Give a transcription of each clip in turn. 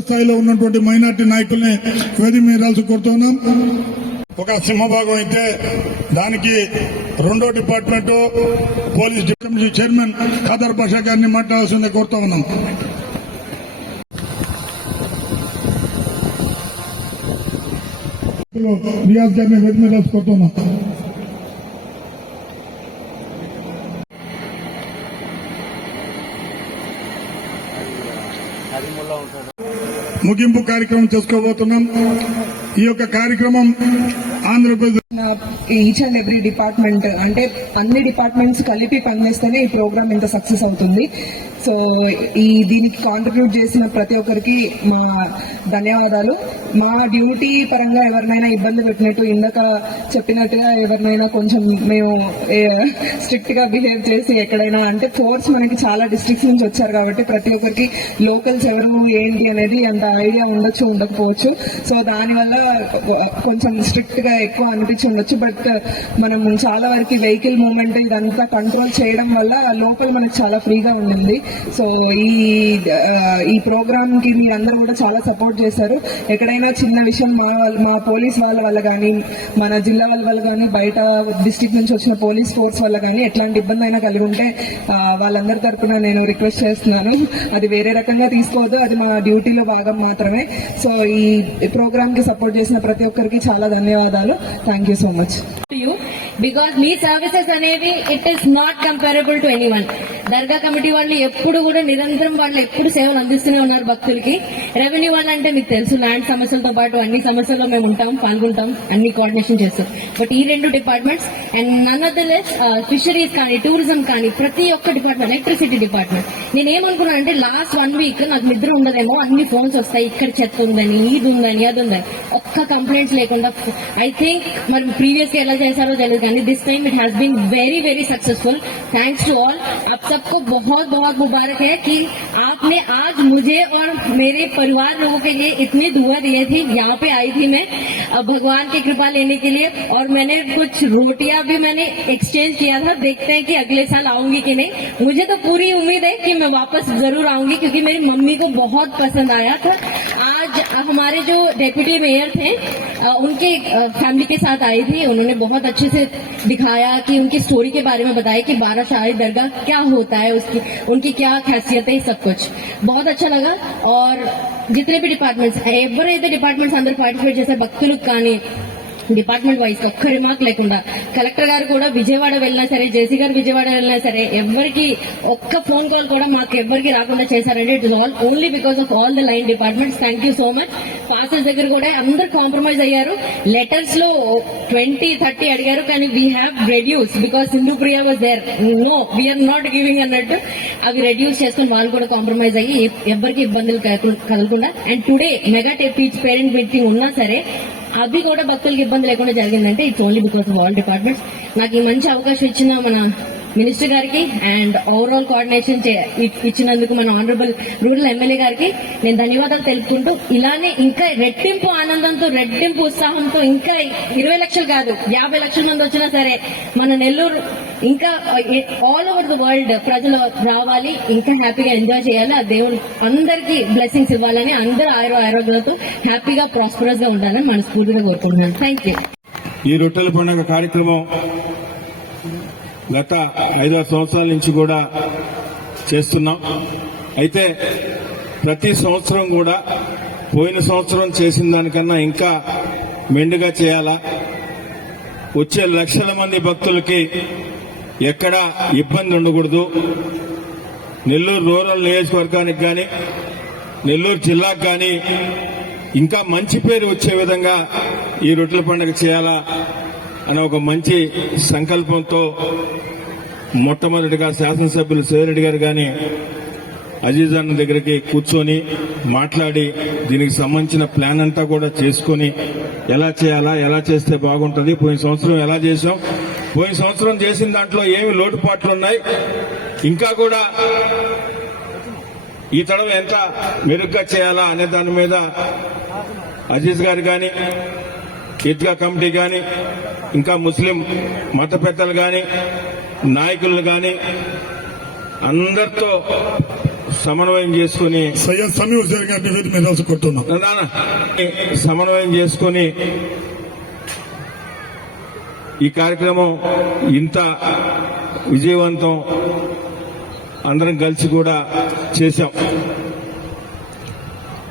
స్థాయిలో ఉన్నటువంటి మైనార్టీ నాయకుల్ని వేది మీరాల్సి కోరుతున్నాం ఒక సింహభాగం అయితే దానికి రెండో department police department chairman Khadar Basha గారిని మాట్లాడాల్సిందే కోరుతా ఉన్నాం. రియాజ్ గారిని వేది మీద రాల్సి కోరుతున్నాం ముగింపు కార్యక్రమం చేసుకోబోతున్నాం. ఈ యొక్క కార్యక్రమం Andhra Pradesh each and every department అంటే అన్ని డిపార్ట్మెంట్స్ కలిపి పనిచేస్తేనే ఈ ప్రోగ్రామ్ ఇంత సక్సెస్ అవుతుంది. సో ఈ దీనికి కాంట్రిబ్యూట్ చేసిన ప్రతి ఒక్కరికి మా ధన్యవాదాలు. మా డ్యూటీ పరంగా ఎవరినైనా ఇబ్బంది పెట్టినట్టు ఇందాక చెప్పినట్టుగా ఎవరినైనా కొంచెం మేము స్ట్రిక్ట్గా బిహేవ్ చేసి ఎక్కడైనా అంటే ఫోర్స్ మనకి చాలా డిస్ట్రిక్ట్స్ నుంచి వచ్చారు కాబట్టి ప్రతి ఒక్కరికి లోకల్స్ ఎవరు ఏంటి అనేది అంత ఐడియా ఉండొచ్చు ఉండకపోవచ్చు. సో దానివల్ల కొంచెం స్ట్రిక్ట్గా ఎక్కువ అనిపించి ఉండొచ్చు. బట్ మనం చాలా వరకు వెహికల్ మూమెంట్ ఇదంతా కంట్రోల్ చేయడం వల్ల లోకల్ మనకు చాలా ఫ్రీగా ఉండింది. సో ఈ ఈ ప్రోగ్రామ్కి మీరందరూ కూడా చాలా సపోర్ట్ చేశారు. ఎక్కడైనా చిన్న విషయం మా వాళ్ళ- మా పోలీస్ వాళ్ళ వల్ల కానీ మన జిల్లా వాళ్ళ వల్ల కానీ బయట డిస్టిక్ నుంచి వచ్చిన పోలీస్ ఫోర్స్ వల్ల కానీ ఎట్లాంటి ఇబ్బంది అయినా కలిగి ఉంటే వాళ్ళందరి తరపున నేను రిక్వెస్ట్ చేస్తున్నాను. అది వేరే రకంగా తీసుకోవద్దు. అది మా డ్యూటీలో భాగం మాత్రమే. సో ఈ ప్రోగ్రామ్కి సపోర్ట్ చేసిన ప్రతి ఒక్కరికి చాలా ధన్యవాదాలు. Thank you so much. Because me services అనేవి it is not comparable to any one dargah committee వాళ్ళు ఎప్పుడు కూడా నిరంతరం వాళ్ళు ఎప్పుడు సేవలు అందిస్తూనే ఉన్నారు భక్తులకి. రెవెన్యూ వాళ్ళంటే మీకు తెలుసు ల్యాండ్ సమస్యలతో పాటు అన్ని సమస్యల్లో మేము ఉంటాం పాల్గొంటాం అన్ని కోఆర్డినేషన్ చేస్తాం. బట్ ఈ రెండు departments and none less fisheries కానీ టూరిజం కానీ ప్రతి ఒక్క డిపార్ట్మెంట్ ఎలక్ట్రిసిటీ డిపార్ట్మెంట్ నేను ఏమనుకున్నాను అంటే లాస్ట్ వన్ వీక్ నాకు నిద్ర ఉండదేమో అన్ని ఫోన్స్ వస్తాయి ఇక్కడ చెత్త ఉందని ఇది ఉందని అది ఉందని. ఒక్క కంప్లైంట్స్ లేకుండా ఐ థింక్ మరి ప్రీవియస్ ఎలా చేశారో తెలియదు కానీ this time it has been very very successful thanks to all up సబ్కు బహుత్ బహుత్ है कि आपने आज मुझे और मेरे परिवार लोगों के लिए इतनी दुआ दिए थी। यहाँ पे आई थी मैं भगवान की कृपा लेने के लिए और मैंने कुछ रोटियाँ भी मैंने एक्सचेंज किया था। देखते हैं कि अगले साल आऊँगी कि नहीं। मुझे तो पूरी उम्मीद है कि मैं वापस ज़रूर आऊँगी क्योंकि मेरी मम्मी को बहुत पसंद आया था। हाँ, हमारे जो डेप्यूटी मेयर थे उनके फैमिली के साथ आई थी। उन्होंने बहुत अच्छे से दिखाया कि उनकी स्टोरी के बारे में बताया कि बारह शाही दरगाह क्या होता है, उसकी, उनकी क्या खैसियत है, सब कुछ। बहुत अच्छा लगा। और जितने भी डिपार्टमेंट्स एवर डिपार्टमेंट्स अंदर पार्टिसिपेट जैसे बख्तुल उत्कानी డిపార్ట్మెంట్ వైజ్ ఒక్క రిమార్క్ లేకుండా. కలెక్టర్ గారు కూడా విజయవాడ వెళ్ళినా సరే జేసీ గారు విజయవాడ వెళ్ళినా సరే ఎవరికి ఒక్క ఫోన్ కాల్ కూడా మాకు ఎవరికి రాకుండా చేశారంటే it is all only because of all the line departments thank you so much passes దగ్గర కూడా అందరు కాంప్రమైజ్ అయ్యారు. లెటర్స్లో ట్వంటీ థర్టీ అడిగారు కానీ we have reduce because Sindhu Priya was there no we are not giving అన్నట్టు అవి reduce చేసుకుని వాళ్ళు కూడా కాంప్రమైజ్ అయ్యి ఎవరికి ఇబ్బందులు కలగ- కలగకుండా and today mega teach parent meeting ఉన్నా సరే అవి కూడా భక్తులకు ఇబ్బంది లేకుండా జరిగిందంటే it's only because of all departments నాకు ఈ మంచి అవకాశం ఇచ్చిన మన మినిస్టర్ గారికి అండ్ ఓవరాల్ కోఆర్డినేషన్ చే- ఇచ్చినందుకు మన ఆనరబుల్ రూరల్ ఎమ్మెల్యే గారికి నేను ధన్యవాదాలు తెలుపుకుంటూ ఇలానే ఇంకా రెట్టింపు ఆనందంతో రెట్టింపు ఉత్సాహంతో ఇంకా ఇరవై లక్షలు కాదు యాభై లక్షల మంది వచ్చినా సరే మన నెల్లూరు ఇంకా ఆల్ ఓవర్ ది వరల్డ్ ప్రజలు రావాలి ఇంకా హ్యాపీగా ఎంజాయ్ చేయాలి. ఆ దేవుడు అందరికీ బ్లెస్సింగ్స్ ఇవ్వాలని అందరూ ఆయుర ఆరోగ్యాలతో హ్యాపీగా ప్రాస్పరస్గా ఉండాలని మనస్ఫూర్తిగా కోరుకుంటున్నాను. థ్యాంక్ యూ ఈ రొట్టెల పండుగ కార్యక్రమం గత ఐదారు సంవత్సరాల నుంచి కూడా చేస్తున్నాం. అయితే ప్రతి సంవత్సరం కూడా పోయిన సంవత్సరం చేసిన దానికన్నా ఇంకా మెండుగా చేయాలా? వచ్చే లక్షల మంది భక్తులకి ఎక్కడా ఇబ్బంది ఉండకూడదు. నెల్లూరు రూరల్ నియోజకవర్గానికి కానీ నెల్లూరు జిల్లాకు కానీ ఇంకా మంచి పేరు వచ్చే విధంగా ఈ రొట్టెల పండుగ చేయాలా? అనే ఒక మంచి సంకల్పంతో మొట్టమొదటిగా శాసనసభ్యులు సేరెడ్డి గారు కానీ అజీజ్ అన్న దగ్గరికి కూర్చొని మాట్లాడి దీనికి సంబంధించిన ప్లాన్ అంతా కూడా చేసుకొని ఎలా చేయాలా ఎలా చేస్తే బాగుంటుంది పోయిన సంవత్సరం ఎలా చేసాం పోయిన సంవత్సరం చేసిన దాంట్లో ఏమి లోటుపాట్లు ఉన్నాయి ఇంకా కూడా ఈ తడవ ఎంత మెరుగ్గా చేయాలా అనే దాని మీద అజీజ్ గారు కానీ ఈద్గా కమిటీ కానీ ఇంకా ముస్లిం మత పెద్దలు కానీ నాయకులు కానీ అందరితో సమన్వయం చేసుకుని సయ్యద్ సమీ హుసేన్ మీద సమన్వయం చేసుకొని ఈ కార్యక్రమం ఇంత విజయవంతం అందరం కలిసి కూడా చేశాం.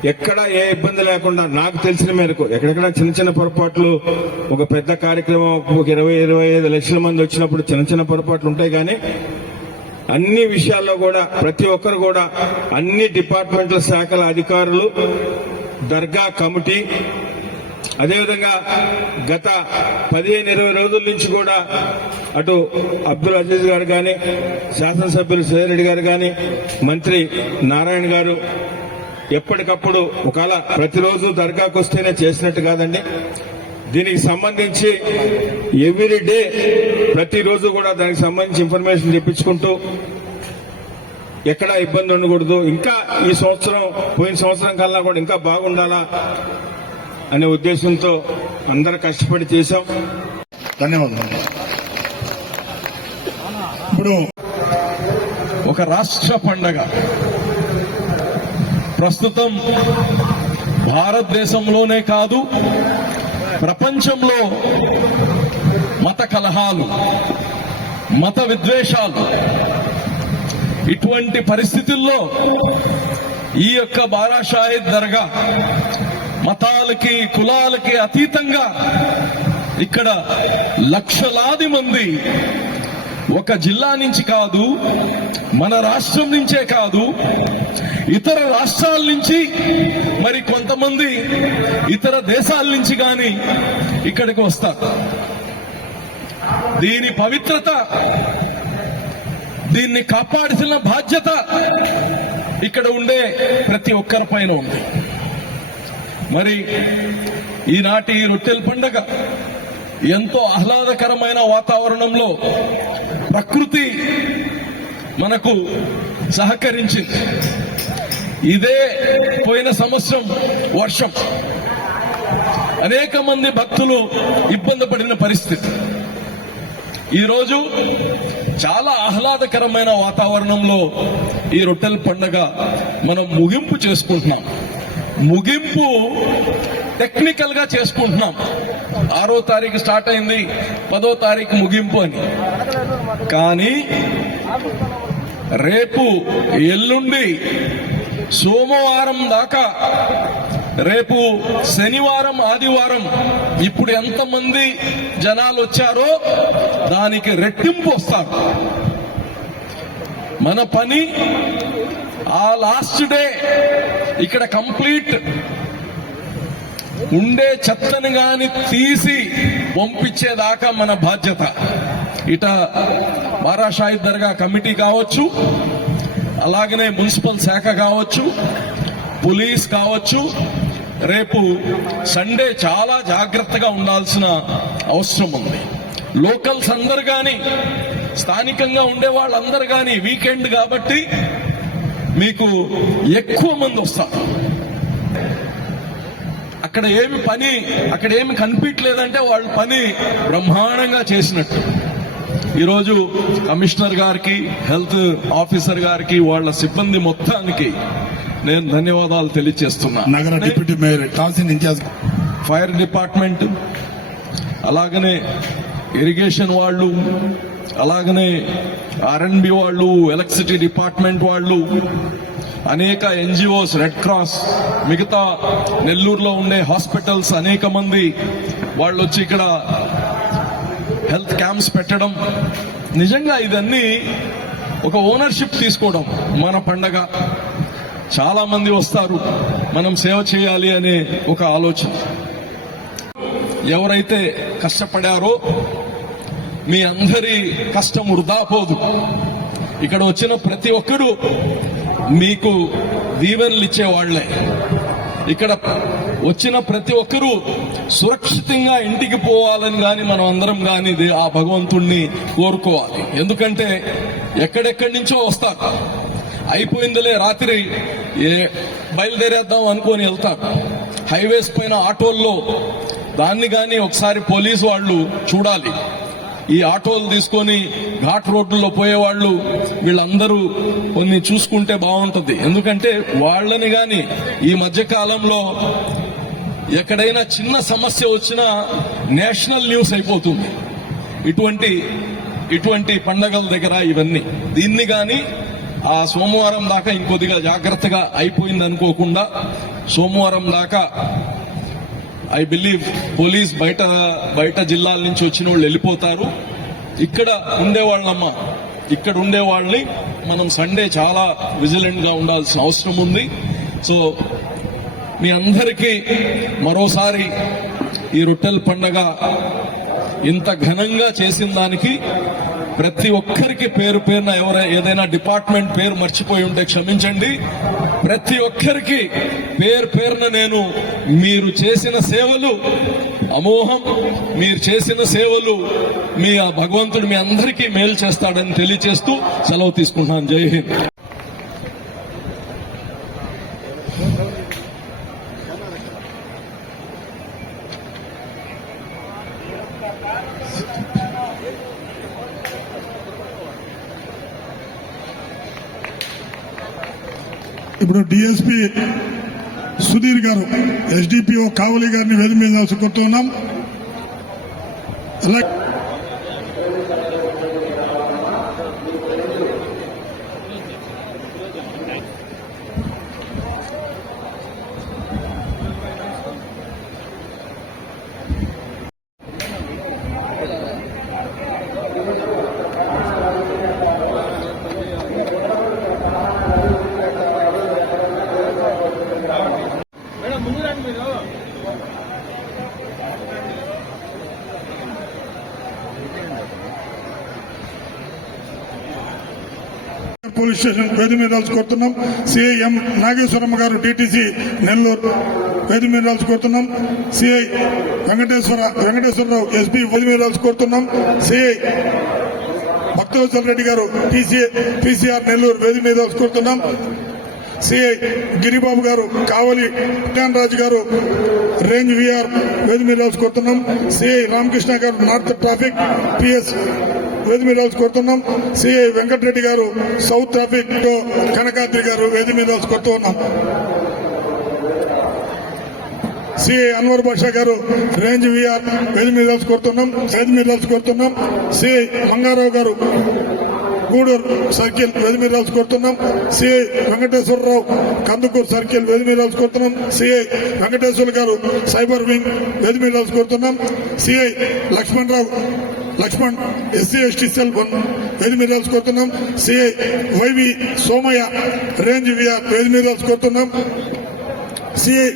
ఎక్కడ ఏ ఇబ్బంది లేకుండా నాకు తెలిసిన మేరకు ఎక్కడెక్కడ చిన్న చిన్న పొరపాట్లు ఒక పెద్ద కార్యక్రమం ఒక ఇరవై ఇరవై ఐదు లక్షల మంది వచ్చినప్పుడు చిన్న చిన్న పొరపాట్లు ఉంటాయి కానీ అన్ని విషయాల్లో కూడా ప్రతి ఒక్కరు కూడా అన్ని డిపార్ట్మెంట్ల శాఖల అధికారులు దర్గా కమిటీ అదేవిధంగా గత పదిహేను ఇరవై రోజుల నుంచి కూడా అటు అబ్దుల్ అజీజ్ గారు కానీ శాసనసభ్యులు సుధీరెడ్డి గారు కానీ మంత్రి నారాయణ గారు ఎప్పటికప్పుడు ఒకవేళ ప్రతిరోజు దర్గాకు వస్తేనే చేసినట్టు కాదండి. దీనికి సంబంధించి ఎవ్రీ డే ప్రతిరోజు కూడా దానికి సంబంధించి ఇన్ఫర్మేషన్ చెప్పించుకుంటూ ఎక్కడ ఇబ్బంది ఉండకూడదు. ఇంకా ఈ సంవత్సరం పోయిన సంవత్సరం కల్లా కూడా ఇంకా బాగుండాలా అనే ఉద్దేశంతో అందరూ కష్టపడి చేశాం. ధన్యవాదాలు. ఇప్పుడు ఒక రాష్ట్ర పండగ. ప్రస్తుతం భారతదేశంలోనే కాదు ప్రపంచంలో మత కలహాలు మత విద్వేషాలు ఇటువంటి పరిస్థితుల్లో ఈ యొక్క బారాషాహిద్ దర్గా మతాలకి కులాలకి అతీతంగా ఇక్కడ లక్షలాది మంది ఒక జిల్లా నుంచి కాదు మన రాష్ట్రం నుంచే కాదు ఇతర రాష్ట్రాల నుంచి మరి కొంతమంది ఇతర దేశాల నుంచి కానీ ఇక్కడికి వస్తారు. దీని పవిత్రత దీన్ని కాపాడిసిన బాధ్యత ఇక్కడ ఉండే ప్రతి ఒక్కరి పైన ఉంది. మరి ఈనాటి రొట్టెల పండగ ఎంతో ఆహ్లాదకరమైన వాతావరణంలో ప్రకృతి మనకు సహకరించింది. ఇదే పోయిన సంవత్సరం వర్షం. అనేక మంది భక్తులు ఇబ్బంది పడిన పరిస్థితి. ఈరోజు చాలా ఆహ్లాదకరమైన వాతావరణంలో ఈ రొట్టెల పండగ మనం ముగింపు చేసుకుంటున్నాం. ముగింపు టెక్నికల్గా చేసుకుంటున్నాం. ఆరో తారీఖు స్టార్ట్ అయింది పదో తారీఖు ముగింపు అని. కానీ రేపు ఎల్లుండి సోమవారం దాకా రేపు శనివారం ఆదివారం ఇప్పుడు ఎంతమంది జనాలు వచ్చారో దానికి రెట్టింపు వస్తారు మన పని ఆ లాస్ట్ డే ఇక్కడ కంప్లీట్ ఉండే చెత్తను గాని తీసి పంపించేదాకా మన బాధ్యత. ఇట వారాషాయి దర్గా కమిటీ కావచ్చు అలాగనే మున్సిపల్ శాఖ కావచ్చు పోలీస్ కావచ్చు రేపు సండే చాలా జాగ్రత్తగా ఉండాల్సిన అవసరం ఉంది. లోకల్స్ అందరు కానీ స్థానికంగా ఉండే వాళ్ళందరు కానీ వీకెండ్ కాబట్టి మీకు ఎక్కువ మంది వస్తారు. అక్కడ ఏమి పని అక్కడ ఏమి కనిపించలేదంటే వాళ్ళ పని బ్రహ్మాండంగా చేసినట్టు. ఈరోజు కమిషనర్ గారికి హెల్త్ ఆఫీసర్ గారికి వాళ్ళ సిబ్బంది మొత్తానికి నేను ధన్యవాదాలు తెలియజేస్తున్నా. నగర deputy mayor council in-charge fire department అలాగనే ఇరిగేషన్ వాళ్ళు అలాగనే ఆర్ఎన్బి వాళ్ళు ఎలక్ట్రిసిటీ డిపార్ట్మెంట్ వాళ్ళు అనేక ఎన్జిఓస్ రెడ్ క్రాస్ మిగతా నెల్లూరులో ఉండే హాస్పిటల్స్ అనేక మంది వాళ్ళు వచ్చి ఇక్కడ హెల్త్ క్యాంప్స్ పెట్టడం. నిజంగా ఇదన్నీ ఒక ఓనర్షిప్ తీసుకోవడం మన పండగ. చాలా మంది వస్తారు. మనం సేవ చేయాలి అనే ఒక ఆలోచన. ఎవరైతే కష్టపడారో మీ అందరి కష్టం వృధా పోదు. ఇక్కడ వచ్చిన ప్రతి ఒక్కరు మీకు దీవెనలు ఇచ్చేవాళ్ళే ఇక్కడ వచ్చిన ప్రతి ఒక్కరూ సురక్షితంగా ఇంటికి పోవాలని కానీ మనం అందరం కానీ ఆ భగవంతుణ్ణి కోరుకోవాలి. ఎందుకంటే ఎక్కడెక్కడి నుంచో వస్తారు. అయిపోయిందిలే రాత్రి ఏ బయలుదేరేద్దాం అనుకొని వెళ్తారు. హైవేస్ పైన ఆటోల్లో దాన్ని కానీ ఒకసారి పోలీసు వాళ్ళు చూడాలి. ఈ ఆటోలు తీసుకొని ఘాట్ రోడ్లలో పోయేవాళ్ళు వీళ్ళందరూ కొన్ని చూసుకుంటే బాగుంటుంది. ఎందుకంటే వాళ్ళని గాని ఈ మధ్య కాలంలో ఎక్కడైనా చిన్న సమస్య వచ్చినా నేషనల్ న్యూస్ అయిపోతుంది. ఇటువంటి ఇటువంటి పండగల దగ్గర ఇవన్నీ. దీన్ని గాని ఆ సోమవారం దాకా ఇంకొద్దిగా జాగ్రత్తగా అయిపోయింది అనుకోకుండా సోమవారం దాకా ఐ బిలీవ్ పోలీస్ బయట బయట జిల్లాల నుంచి వచ్చిన వాళ్ళు వెళ్ళిపోతారు. ఇక్కడ ఉండేవాళ్ళమ్మ ఇక్కడ ఉండేవాళ్ళని మనం సండే చాలా విజిలెంట్గా ఉండాల్సిన అవసరం ఉంది. సో మీ అందరికీ మరోసారి ఈ రొట్టెల పండగ ఇంత ఘనంగా చేసిన దానికి ప్రతి ఒక్కరికి పేరు పేరున ఎవరైనా ఏదైనా డిపార్ట్మెంట్ పేరు మర్చిపోయి ఉంటే క్షమించండి. ప్రతి ఒక్కరికి పేరు పేరున నేను మీరు చేసిన సేవలు అమోహం మీరు చేసిన సేవలు మీ ఆ భగవంతుడు మీ అందరికీ మేలు చేస్తాడని తెలియచేస్తూ సెలవు తీసుకుంటున్నాను. జై హింద్. ఇప్పుడు డిఎస్పి సుధీర్ గారు ఎస్డిపిఓ కావలి గారిని వేదిక మీద కోరుతున్నాం మీరు? పోలీస్ స్టేషన్ వేది మీద కోరుతున్నాం. సిఐఎం నాగేశ్వరమ్మ గారు డిటిసి నెల్లూరు వేది మీద కోరుతున్నాం. సిఐ వెంకటేశ్వర వెంకటేశ్వరరావు ఎస్పీ వేది మీద కోరుతున్నాం. సిఐ భక్తవత్సల రెడ్డి గారు టీసీ పీసీఆర్ నెల్లూరు వేది మీద కోరుతున్నాం. సిఐ గిరిబాబు గారు కావలి పుట్టాన్ రాజు గారు రేంజ్ విఆర్ వేది మీద కోరుతున్నాం. సిఐ రామకృష్ణ గారు నార్త్ ట్రాఫిక్ పిఎస్ వేది మీద కోరుతున్నాం. సిఐ వెంకటరెడ్డి గారు సౌత్ ట్రాఫిక్ కనకాద్రి గారు వేది మీద కోరుతున్నాం సిఐ అన్వర్ బాషా గారు రేంజ్ విఆర్ వేది మీద కోరుతున్నాం. వేది మీద కోరుతున్నాం. సిఐ మంగారావు గారు గూడూరు సర్కిల్ వేది మీద సిఐ వెంకటేశ్వరరావు కందుకూరు సర్కిల్ వేది మీద సిఐ వెంకటేశ్వర గారు సైబర్ వింగ్ వేది మీద కోరుతున్నాం CI Lakshmana Rao Lakshman SC ST cell one వేది మీద కోరుతున్నాం CI Y V Somaiah range V R వేది మీద కోరుతున్నాం సిఐ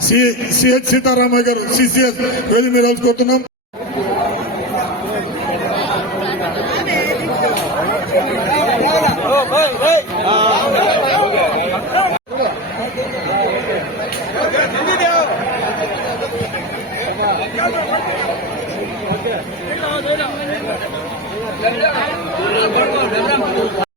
సిహెచ్ సీతారామయ్య గారు సిసిఎస్ వేది మీద